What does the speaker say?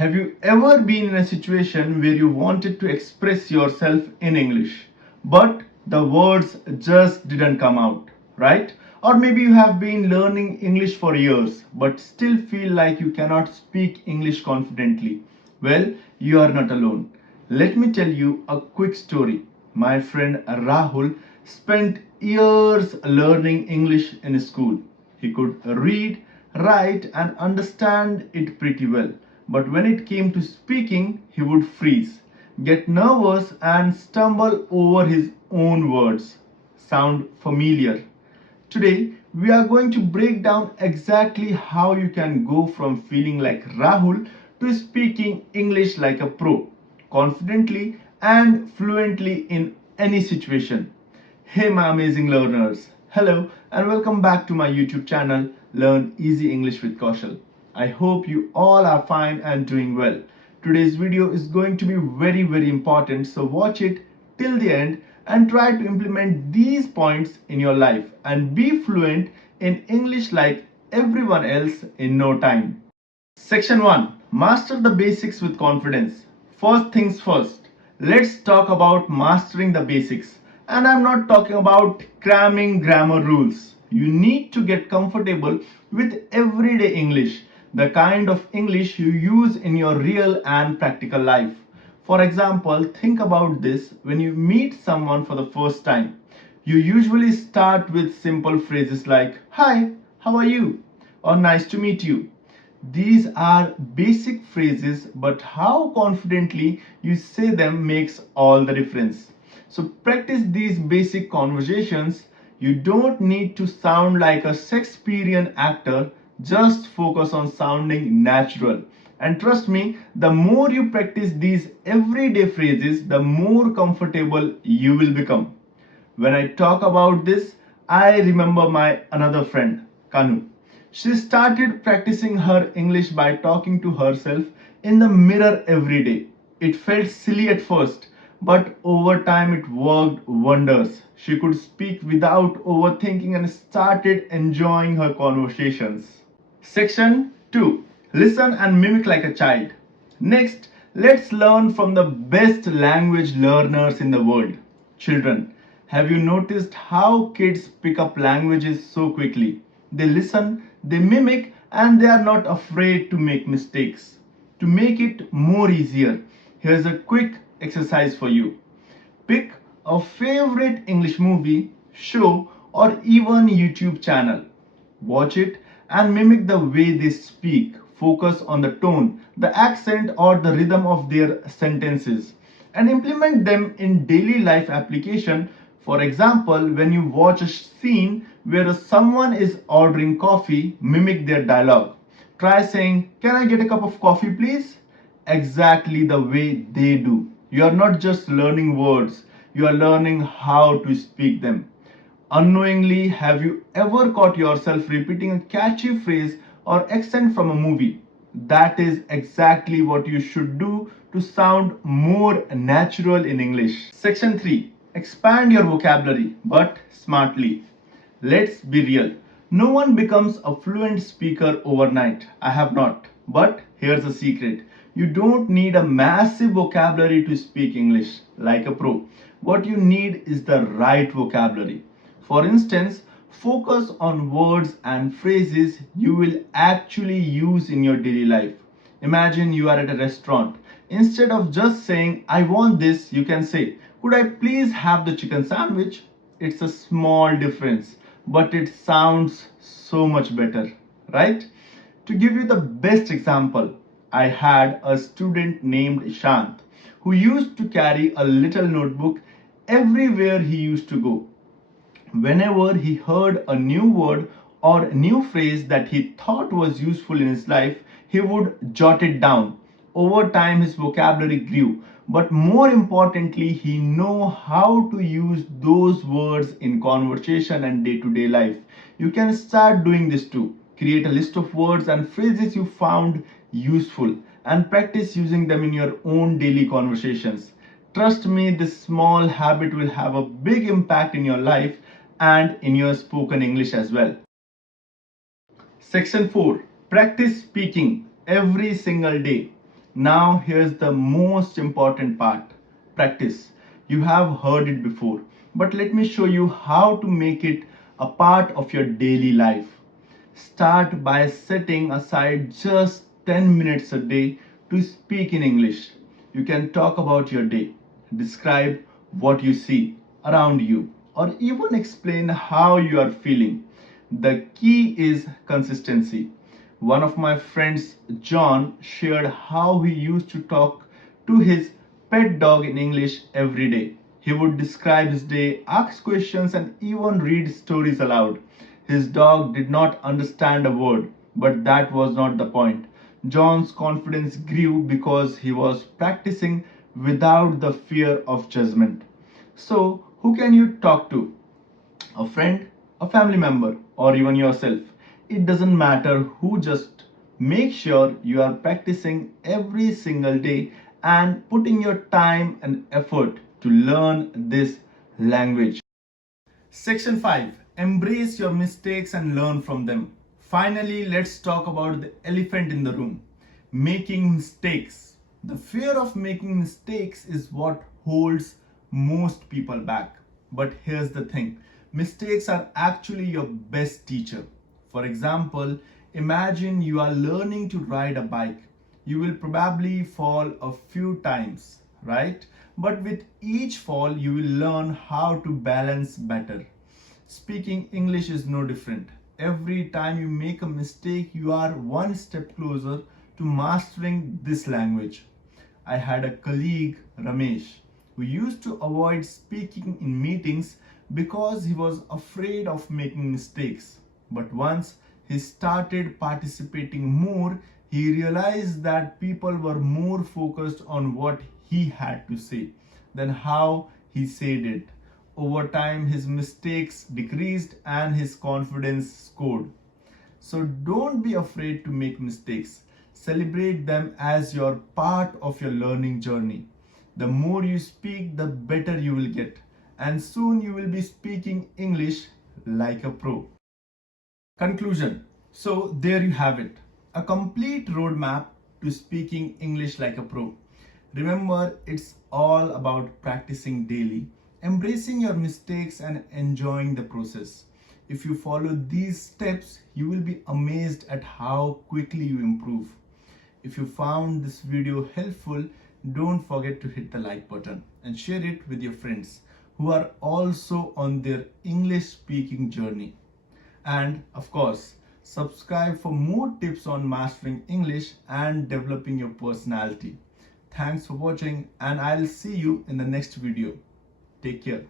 Have you ever been in a situation where you wanted to express yourself in English, but the words just didn't come out, right? Or maybe you have been learning English for years, but still feel like you cannot speak English confidently. Well, you are not alone. Let me tell you a quick story. My friend Rahul spent years learning English in school. He could read, write, and understand it pretty well. But when it came to speaking, he would freeze, get nervous, and stumble over his own words. Sound familiar? Today, we are going to break down exactly how you can go from feeling like Rahul to speaking English like a pro, confidently and fluently in any situation. Hey, my amazing learners. Hello, and welcome back to my YouTube channel, Learn Easy English with Kaushal. I hope you all are fine and doing well. Today's video is going to be very important, so watch it till the end and try to implement these points in your life and be fluent in English like everyone else in no time. Section 1. Master the basics with confidence. First things first, let's talk about mastering the basics. And I'm not talking about cramming grammar rules. You need to get comfortable with everyday English, the kind of English you use in your real and practical life. For example, think about this when you meet someone for the first time. You usually start with simple phrases like, "Hi, how are you?" or "Nice to meet you." These are basic phrases, but how confidently you say them makes all the difference. So practice these basic conversations. You don't need to sound like a Shakespearean actor, just focus on sounding natural. And trust me, the more you practice these everyday phrases, the more comfortable you will become. When I talk about this, I remember my another friend, Kanu. She started practicing her English by talking to herself in the mirror every day. It felt silly at first, but over time it worked wonders. She could speak without overthinking and started enjoying her conversations. Section 2. Listen and mimic like a child. Next, let's learn from the best language learners in the world, children. Have you noticed how kids pick up languages so quickly? They listen, they mimic, and they are not afraid to make mistakes. To make it more easier, here's a quick exercise for you. Pick a favorite English movie, show, or even YouTube channel. Watch it and mimic the way they speak. Focus on the tone, the accent, or the rhythm of their sentences and implement them in daily life application. For example, when you watch a scene where someone is ordering coffee, mimic their dialogue. Try saying, "Can I get a cup of coffee, please?" Exactly the way they do. You are not just learning words, you are learning how to speak them. Unknowingly, have you ever caught yourself repeating a catchy phrase or accent from a movie? That is exactly what you should do to sound more natural in English. Section 3. Expand your vocabulary, but smartly. Let's be real. No one becomes a fluent speaker overnight. I have not. But here's a secret. You don't need a massive vocabulary to speak English like a pro. What you need is the right vocabulary. For instance, focus on words and phrases you will actually use in your daily life. Imagine you are at a restaurant. Instead of just saying, "I want this," you can say, "Could I please have the chicken sandwich?" It's a small difference, but it sounds so much better, right? To give you the best example, I had a student named Shant who used to carry a little notebook everywhere he used to go. Whenever he heard a new word or new phrase that he thought was useful in his life, he would jot it down. Over time, his vocabulary grew, but more importantly, he knew how to use those words in conversation and day-to-day life. You can start doing this too. Create a list of words and phrases you found useful and practice using them in your own daily conversations. Trust me, this small habit will have a big impact in your life and in your spoken English as well. Section 4. Practice speaking every single day. Now, here's the most important part: practice. You have heard it before, but let me show you how to make it a part of your daily life. Start by setting aside just 10 minutes a day to speak in English. You can talk about your day, describe what you see around you, or even explain how you are feeling. The key is consistency. One of my friends, John, shared how he used to talk to his pet dog in English every day. He would describe his day, ask questions, and even read stories aloud. His dog did not understand a word, but that was not the point. John's confidence grew because he was practicing without the fear of judgment. So, who can you talk to? A friend, a family member, or even yourself. It doesn't matter who, just make sure you are practicing every single day and putting your time and effort to learn this language. Section 5: Embrace your mistakes and learn from them. Finally, let's talk about the elephant in the room: making mistakes. The fear of making mistakes is what holds most people back. But here's the thing: mistakes are actually your best teacher. For example, imagine you are learning to ride a bike. You will probably fall a few times, right? But with each fall, you will learn how to balance better. Speaking English is no different. Every time you make a mistake, you are one step closer to mastering this language. I had a colleague, Ramesh, who used to avoid speaking in meetings because he was afraid of making mistakes. But once he started participating more, he realized that people were more focused on what he had to say than how he said it. Over time, his mistakes decreased and his confidence soared. So don't be afraid to make mistakes. Celebrate them as your part of your learning journey. The more you speak, the better you will get. And soon you will be speaking English like a pro. Conclusion. So there you have it. A complete roadmap to speaking English like a pro. Remember, it's all about practicing daily, embracing your mistakes, and enjoying the process. If you follow these steps, you will be amazed at how quickly you improve. If you found this video helpful, don't forget to hit the like button and share it with your friends who are also on their English speaking journey. And of course, subscribe for more tips on mastering English and developing your personality. Thanks for watching, and I'll see you in the next video. Take care.